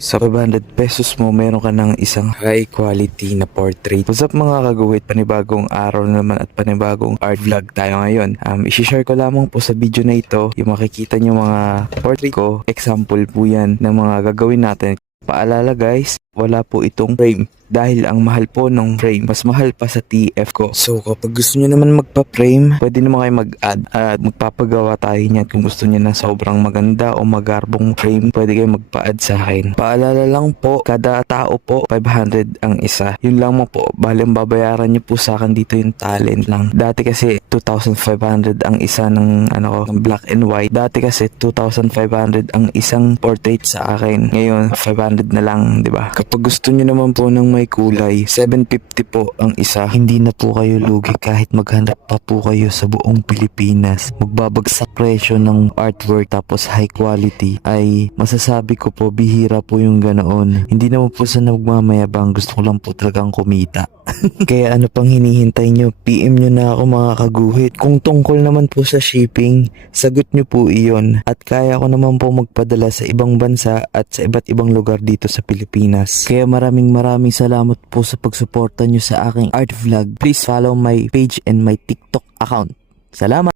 Sa 500 pesos mo, meron ka ng isang high quality na portrait. What's up mga kaguhit, panibagong araw na naman at panibagong art vlog tayo ngayon. I-share ko lamang po sa video na ito yung makikita nyo mga portrait ko. Example po yan ng mga gagawin natin. Paalala guys, wala po itong frame. Dahil ang mahal po ng frame, mas mahal pa sa TF ko. So kapag gusto nyo naman magpa-frame, pwede naman kayo mag-add at magpapagawa tayo niyan. Kung gusto nyo na sobrang maganda o magarbong frame, pwede kayo magpa-add sa akin. Paalala lang po, kada tao po 500 ang isa. Yun lang mo po, balang babayaran nyo po sa akin dito yung talent lang. Dati kasi 2,500 ang isa ng ng black and white. Dati kasi 2,500 ang isang portrait sa akin. Ngayon 500 na lang, 'di ba? Kapag gusto nyo naman po ng may kulay, 750 po ang isa. Hindi na po kayo lugi kahit maghanap pa po kayo sa buong Pilipinas. Magbabagsak presyo ng artwork tapos high quality ay masasabi ko po bihira po yung ganoon. Hindi naman po sa nagmamayabang, gusto ko lang po talagang kumita. Kaya ano pang hinihintay nyo? PM nyo na ako mga kaguhit. Kung tungkol naman po sa shipping, sagot nyo po iyon. At kaya ko naman po magpadala sa ibang bansa at sa iba't ibang lugar dito sa Pilipinas. Kaya maraming salamat po sa pagsuporta nyo sa aking art vlog. Please follow my page and my TikTok account. Salamat!